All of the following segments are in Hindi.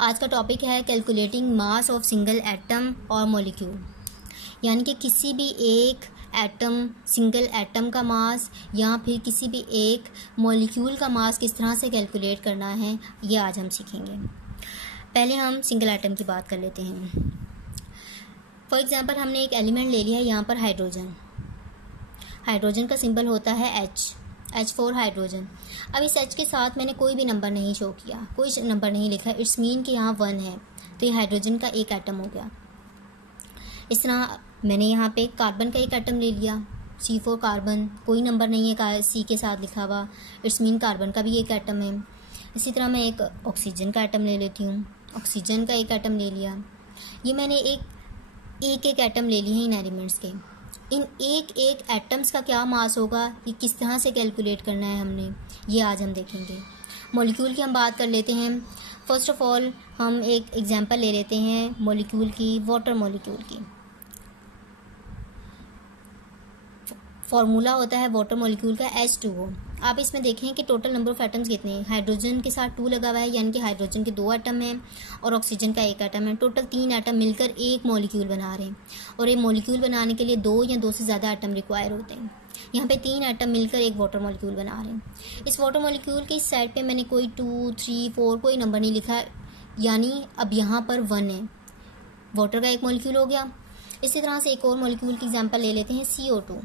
आज का टॉपिक है calculating mass of single atom और मॉलिक्यूल, यानी कि किसी भी एक एटम, सिंगल एटम का मास या फिर किसी भी एक मॉलिक्यूल का मास किस तरह से कैलकुलेट करना है, ये आज हम सीखेंगे। पहले हम सिंगल एटम की बात कर लेते हैं। फॉर एग्जांपल हमने एक एलिमेंट ले लिया है, यहाँ पर हाइड्रोजन। हाइड्रोजन का सिंबल होता है H फॉर हाइड्रोजन। अब इस H के साथ मैंने कोई भी नंबर नहीं शो किया, कोई नंबर नहीं लिखा। इट्स मीन कि यहाँ 1 है, तो ये हाइड्रोजन का एक एटम हो गया। इस तरह मैंने यहाँ पे कार्बन का एक एटम ले लिया, C फॉर कार्बन, कोई नंबर नहीं है C के साथ लिखा हुआ, इट्स मीन कार्बन का भी एक एटम है। इसी तरह मैं एक ऑक्सीजन का एटम ले लेती हूँ, ऑक्सीजन का एक एटम ले लिया। ये मैंने एक एटम ले लिए हैं इन एलिमेंट्स के। इन एक एटम्स का क्या मास होगा, ये किस तरह से कैलकुलेट करना है हमने, ये आज हम देखेंगे। मॉलिक्यूल की हम बात कर लेते हैं। फर्स्ट ऑफ ऑल हम एक एग्जांपल ले लेते हैं मॉलिक्यूल की, वाटर मॉलिक्यूल की। फॉर्मूला होता है वाटर मॉलिक्यूल का H2O। आप इसमें देखें कि टोटल नंबर ऑफ एटम्स कितने हैं। हाइड्रोजन के साथ 2 लगा हुआ है, यानी कि हाइड्रोजन के 2 एटम हैं और ऑक्सीजन का 1 एटम है। टोटल 3 एटम मिलकर एक मॉलिक्यूल बना रहे हैं, और एक मॉलिक्यूल बनाने के लिए 2 या 2 से ज़्यादा एटम रिक्वायर होते हैं। यहाँ पे 3 एटम मिलकर एक वाटर मॉलिक्यूल बना रहे हैं। इस वाटर मॉलिक्यूल के इस साइड पे मैंने कोई 2, 3, 4 कोई नंबर नहीं लिखा, यानी अब यहाँ पर 1 है। वाटर का एक मॉलिक्यूल हो गया। इसी तरह से एक और मॉलिक्यूल की एग्जाम्पल ले लेते हैं, CO2।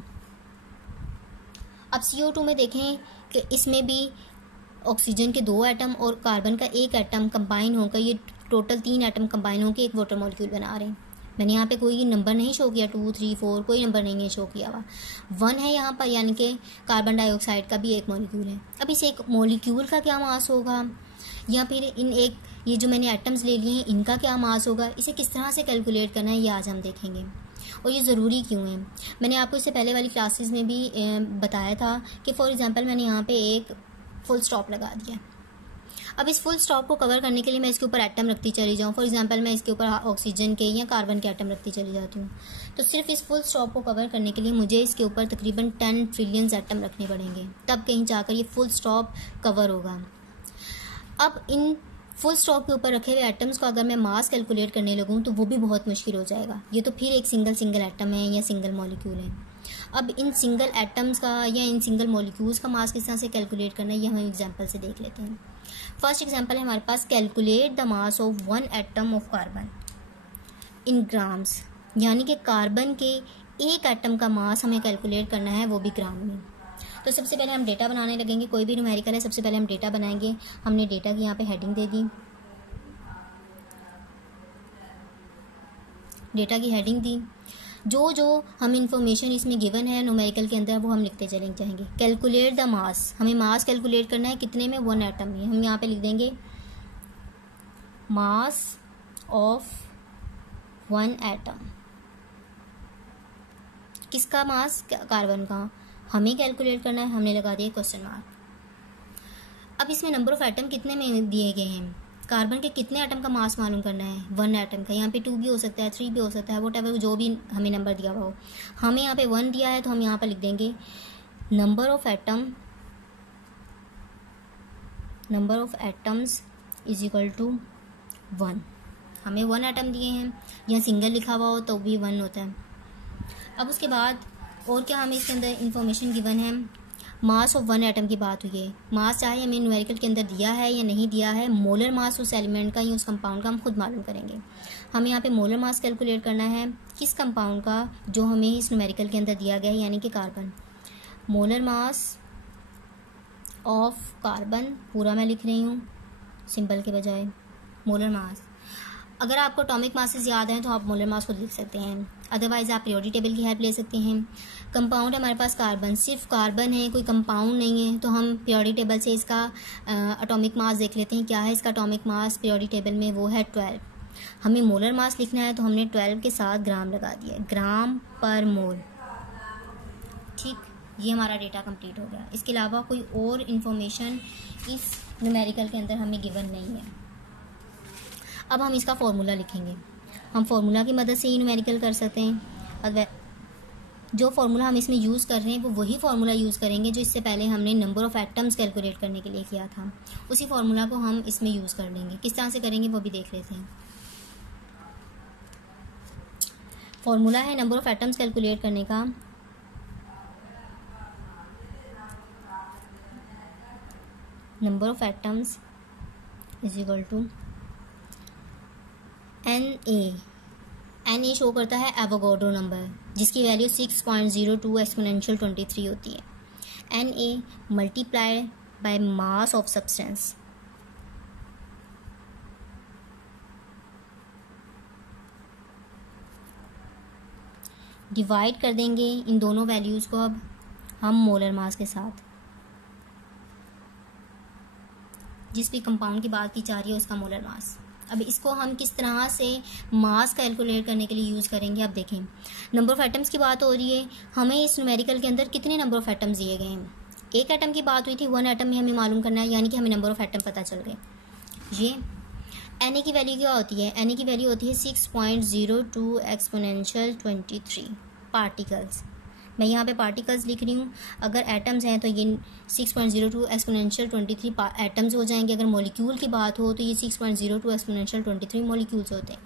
अब CO2 में देखें कि इसमें भी ऑक्सीजन के 2 एटम और कार्बन का 1 एटम कंबाइन होकर ये टोटल 3 एटम कंबाइन होकर एक वाटर मॉलिक्यूल बना रहे हैं। मैंने यहाँ पे कोई नंबर नहीं शो किया, 2, 3, 4 कोई नंबर नहीं है शो किया हुआ। 1 है यहाँ पर, यानी कि कार्बन डाइऑक्साइड का भी एक मॉलिक्यूल है। अब इस एक मॉलिक्यूल का क्या मास होगा, या फिर ये जो मैंने एटम्स ले लिए हैं इनका क्या मास होगा, इसे किस तरह से कैलकुलेट करना है, ये आज हम देखेंगे। और ये ज़रूरी क्यों है, मैंने आपको इससे पहले वाली क्लासेस में भी बताया था कि फॉर एग्जांपल मैंने यहाँ पे एक फुल स्टॉप लगा दिया। अब इस फुल स्टॉप को कवर करने के लिए मैं इसके ऊपर एटम रखती चली जाऊँ। फॉर एग्जांपल मैं इसके ऊपर ऑक्सीजन के या कार्बन के एटम रखती चली जाती हूँ, तो सिर्फ इस फुल स्टॉप को कवर करने के लिए मुझे इसके ऊपर तकरीबन 10 ट्रिलियन एटम रखने पड़ेंगे, तब कहीं जाकर ये फुल स्टॉप कवर होगा। अब इन फुल स्टॉप के ऊपर रखे हुए एटम्स को अगर मैं मास कैलकुलेट करने लगूँ तो वो भी बहुत मुश्किल हो जाएगा। ये तो फिर एक सिंगल एटम है या सिंगल मॉलिक्यूल है। अब इन सिंगल एटम्स का या इन सिंगल मॉलिक्यूल्स का मास किस तरह से कैलकुलेट करना है, ये हम एग्जांपल से देख लेते हैं। फर्स्ट एग्जांपल है हमारे पास, calculate the mass of 1 atom of carbon in grams, यानी कि कार्बन के एक एटम का मास हमें कैलकुलेट करना है, वो भी ग्राम में। तो सबसे पहले हम डेटा बनाने लगेंगे। कोई भी न्यूमेरिकल है, सबसे पहले हम डेटा बनाएंगे। हमने डेटा की यहाँ पे हेडिंग दे दी, डेटा की हेडिंग दी। जो हम इंफॉर्मेशन इसमें गिवन है न्यूमेरिकल के अंदर, वो हम लिखते चले जाएंगे। कैलकुलेट द मास, हमें मास कैलकुलेट करना है कितने में, 1 एटम में। हम यहाँ पे लिख देंगे मास ऑफ 1 एटम। किसका मास, कार्बन का, हमें कैलकुलेट करना है, हमने लगा दिया क्वेश्चन मार्क। अब इसमें नंबर ऑफ एटम कितने में दिए गए हैं, कार्बन के कितने एटम का मास मालूम करना है, 1 एटम का। यहाँ पे 2 भी हो सकता है, 3 भी हो सकता है, व्हाटएवर जो भी हमें नंबर दिया हुआ हो। हमें यहाँ पे 1 दिया है, तो हम यहाँ पर लिख देंगे number of atoms is equal to 1। हमें 1 एटम दिए हैं, या सिंगल लिखा हुआ हो तो भी 1 होता है। अब उसके बाद और क्या हमें इसके अंदर इंफॉर्मेशन गिवन है, मास ऑफ 1 एटम की बात हुई है। मास चाहे हमें न्यूमेरिकल के अंदर दिया है या नहीं दिया है, मोलर मास उस एलिमेंट का या उस कंपाउंड का हम खुद मालूम करेंगे। हमें यहाँ पे मोलर मास कैलकुलेट करना है किस कंपाउंड का, जो हमें इस न्यूमेरिकल के अंदर दिया गया है, यानी कि carbon. Molar mass of carbon, पूरा मैं लिख रही हूँ सिंबल के बजाय, मोलर मास। अगर आपको एटॉमिक मासेस याद हैं तो आप मोलर मास खुद लिख सकते हैं, अदरवाइज आप पीरियोडिक टेबल की हेल्प ले सकते हैं। कंपाउंड हमारे पास कार्बन, सिर्फ कार्बन है, कोई कंपाउंड नहीं है, तो हम पीरियोडिक टेबल से इसका एटॉमिक मास देख लेते हैं। क्या है इसका एटॉमिक मास पीरियोडिक टेबल में, वो है 12। हमें मोलर मास लिखना है, तो हमने 12 के साथ ग्राम लगा दिया, ग्राम पर मोल। ठीक, ये हमारा डेटा कंप्लीट हो गया। इसके अलावा कोई और इन्फॉर्मेशन इस न्यूमेरिकल के अंदर हमें गिवन नहीं है। अब हम इसका फॉर्मूला लिखेंगे। हम फॉर्मूला की मदद से ही न्यूमेरिकल कर सकते हैं। जो फार्मूला हम इसमें यूज़ कर रहे हैं वो वही फार्मूला यूज़ करेंगे जो इससे पहले हमने नंबर ऑफ़ एटम्स कैलकुलेट करने के लिए किया था। उसी फार्मूला को हम इसमें यूज़ कर लेंगे। किस तरह से करेंगे वो भी देख लेते हैं। फार्मूला है नंबर ऑफ़ एटम्स कैलकुलेट करने का, number of atoms is equal to NA show करता है एवोगाड्रो नंबर, जिसकी वैल्यू 6.02 एक्सपोनेंशियल 23 होती है। NA multiply by mass of substance, divide कर देंगे इन दोनों वैल्यूज़ को अब हम मोलर मास के साथ। जिस भी कंपाउंड की बात की जा रही है उसका मोलर मास। अब इसको हम किस तरह से मास कैलकुलेट करने के लिए यूज़ करेंगे। अब देखें, नंबर ऑफ़ एटम्स की बात हो रही है, हमें इस न्यूमेरिकल के अंदर कितने नंबर ऑफ़ एटम्स दिए गए हैं। एक एटम की बात हुई थी, 1 एटम में हमें मालूम करना है, यानी कि हमें नंबर ऑफ़ एटम पता चल गए। ये Na की वैल्यू क्या होती है? Na की वैल्यू होती है 6.02 एक्सपोनेंशियल 23 पार्टिकल्स। मैं यहाँ पे पार्टिकल्स लिख रही हूँ। अगर एटम्स हैं तो ये 6.02 एक्सपोनेंशियल 23 एटम्स हो जाएंगे। अगर मॉलिक्यूल की बात हो तो ये 6.02 एक्सपोनेंशियल 23 मॉलिक्यूल्स होते हैं।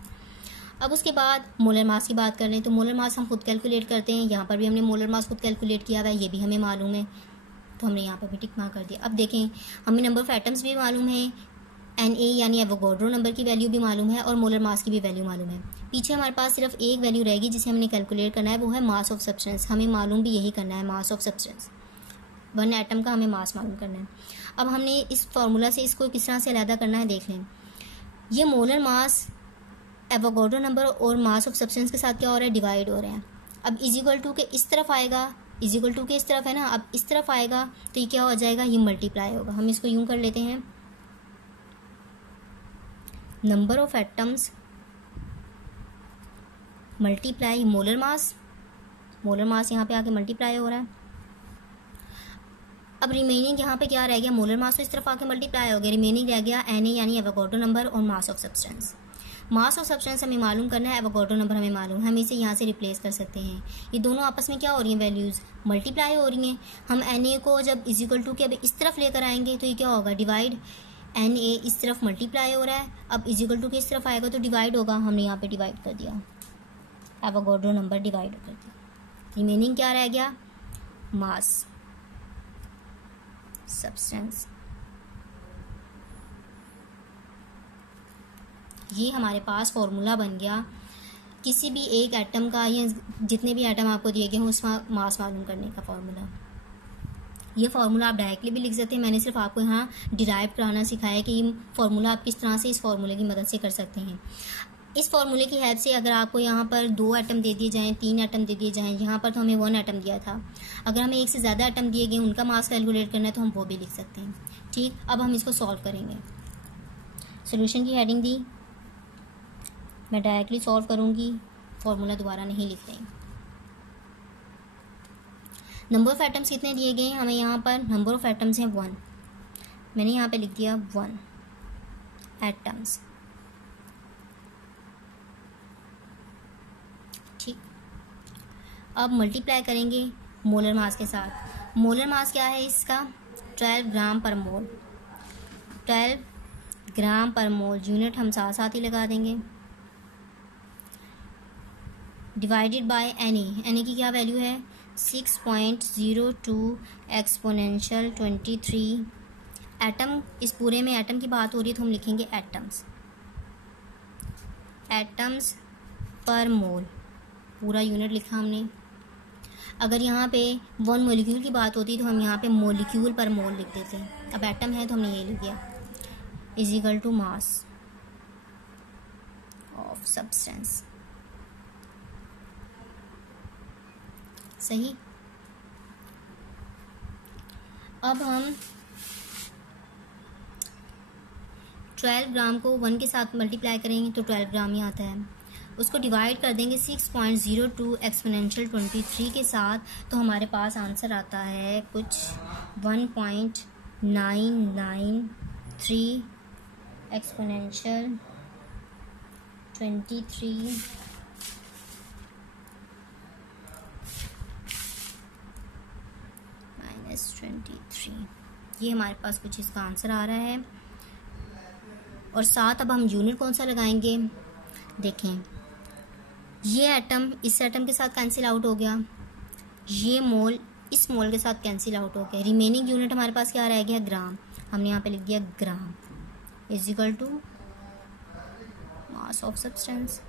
अब उसके बाद मोलर मास की बात कर लें तो मोलर मास हम खुद कैलकुलेट करते हैं। यहाँ पर भी हमने मोलर मास खुद कैलकुलेट किया हुआ है, ये भी हमें मालूम है, तो हमने यहाँ पर भी टिक मार्क कर दिया। अब देखें, हमें नंबर ऑफ़ एटम्स भी मालूम है, Na यानी एवोगाड्रो नंबर की वैल्यू भी मालूम है और मोलर मास की भी वैल्यू मालूम है। पीछे हमारे पास सिर्फ एक वैल्यू रहेगी जिसे हमने कैलकुलेट करना है, वो है मास ऑफ सब्सटेंस। हमें मालूम भी यही करना है, मास ऑफ सब्सटेंस। 1 एटम का हमें मास मालूम करना है। अब हमने इस फार्मूला से इसको किस तरह से अलग करना है देख लें। ये मोलर मास एवोगाड्रो नंबर और मास ऑफ सब्सटेंस के साथ क्या हो रहा है, डिवाइड हो रहे हैं। अब इजिकल टू के इस तरफ आएगा, इजिकल टू के इस तरफ है ना, अब इस तरफ आएगा तो ये क्या हो जाएगा, ये मल्टीप्लाई होगा। हम इसको यूँ कर लेते हैं, number of atoms multiply molar mass. Molar mass यहाँ पे आके मल्टीप्लाई हो रहा है। अब रिमेनिंग यहाँ पे क्या रह गया, मोलर मास तो इस तरफ आके मल्टीप्लाई हो गया, रिमेनिंग रह गया Na यानी एवोगाड्रो नंबर और मास of substance. Mass of substance हमें मालूम करना है, एवोगाड्रो नंबर हमें मालूम है, हम इसे यहाँ से रिप्लेस कर सकते हैं। ये दोनों आपस में क्या हो रही हैं, वैल्यूज़ मल्टीप्लाई हो रही हैं। हम Na को जब इजिकल टू के अब इस तरफ लेकर आएंगे तो ये क्या होगा, डिवाइड। Na इस तरफ मल्टीप्लाई हो रहा है, अब इजिकल टू के इस तरफ आएगा तो डिवाइड होगा। हमने यहाँ पे डिवाइड कर दिया, एवोगाड्रो नंबर डिवाइड कर दिया। रिमेनिंग क्या रह गया, मास सब्सटेंस। ये हमारे पास फॉर्मूला बन गया किसी भी एक एटम का या जितने भी एटम आपको दिए गए हों उसका मास मालूम करने का फॉर्मूला। ये फार्मूला आप डायरेक्टली भी लिख सकते हैं, मैंने सिर्फ आपको यहाँ डिराइव कराना सिखाया है कि ये फार्मूला आप किस तरह से इस फार्मूले की मदद से कर सकते हैं। इस फार्मूले की हेल्प से अगर आपको यहाँ पर 2 एटम दे दिए जाएँ, 3 एटम दे दिए जाएँ, यहाँ पर तो हमें 1 एटम दिया था, अगर हमें एक से ज़्यादा एटम दिए गए उनका मास कैलकुलेट करना है तो हम वो भी लिख सकते हैं। ठीक, अब हम इसको सॉल्व करेंगे। सोल्यूशन की हेडिंग दी, मैं डायरेक्टली सॉल्व करूँगी, फार्मूला दोबारा नहीं लिख रही। नंबर ऑफ़ एटम्स कितने दिए गए हैं हमें, यहाँ पर नंबर ऑफ़ एटम्स हैं 1, मैंने यहाँ पे लिख दिया 1 एटम्स। ठीक, अब मल्टीप्लाई करेंगे मोलर मास के साथ। मोलर मास क्या है इसका, 12 ग्राम पर मोल। 12 ग्राम पर मोल, यूनिट हम साथ साथ ही लगा देंगे, डिवाइडेड बाय Na की क्या वैल्यू है, 6.02 एक्सपोनेंशियल 23। एटम, इस पूरे में एटम की बात हो रही है तो हम लिखेंगे एटम्स, एटम्स पर मोल, पूरा यूनिट लिखा हमने। अगर यहाँ पे 1 मॉलिक्यूल की बात होती तो हम यहाँ पे मॉलिक्यूल पर मोल लिख देते हैं। अब एटम है तो हमने ये लिख दिया, is equal to mass of substance. सही। अब हम 12 ग्राम को 1 के साथ मल्टीप्लाई करेंगे तो 12 ग्राम ही आता है, उसको डिवाइड कर देंगे 6.02 एक्सपोनेंशियल 23 के साथ तो हमारे पास आंसर आता है कुछ 1.993 एक्सपोनेंशियल 23 33। ये हमारे पास कुछ इसका आंसर आ रहा है। और साथ अब हम यूनिट कौन सा लगाएंगे, देखें ये एटम इस एटम के साथ कैंसिल आउट हो गया, ये मोल इस मोल के साथ कैंसिल आउट हो गया। रिमेनिंग यूनिट हमारे पास क्या रह गया, ग्राम। हमने यहाँ पे लिख दिया gram is equal to mass of substance.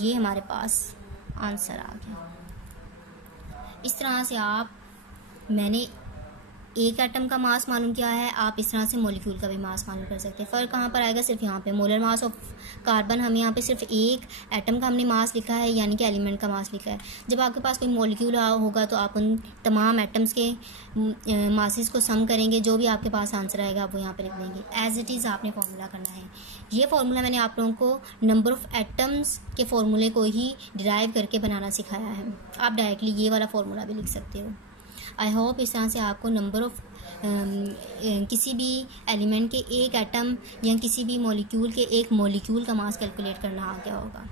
ये हमारे पास आंसर आ गया। इस तरह से मैंने एक एटम का मास मालूम किया है, आप इस तरह से मॉलिक्यूल का भी मास मालूम कर सकते हैं। फ़र्क कहाँ पर आएगा, सिर्फ यहाँ पे मोलर मास ऑफ कार्बन हम यहाँ पे सिर्फ एक एटम का हमने मास लिखा है, यानी कि एलिमेंट का मास लिखा है। जब आपके पास कोई मॉलिक्यूल होगा तो आप उन तमाम एटम्स के मासेस को सम करेंगे, जो भी आपके पास आंसर आएगा आप वो यहाँ पर लिख देंगे। एज इट इज़ आपने फार्मूला करना है। ये फार्मूला मैंने आप लोगों को नंबर ऑफ़ एटम्स के फार्मूले को ही डिराइव करके बनाना सिखाया है। आप डायरेक्टली ये वाला फार्मूला भी लिख सकते हो। आई होप इस तरह से आपको नंबर ऑफ़ किसी भी एलिमेंट के एक एटम या किसी भी मॉलिक्यूल के एक मॉलिक्यूल का मास कैलकुलेट करना आ गया होगा।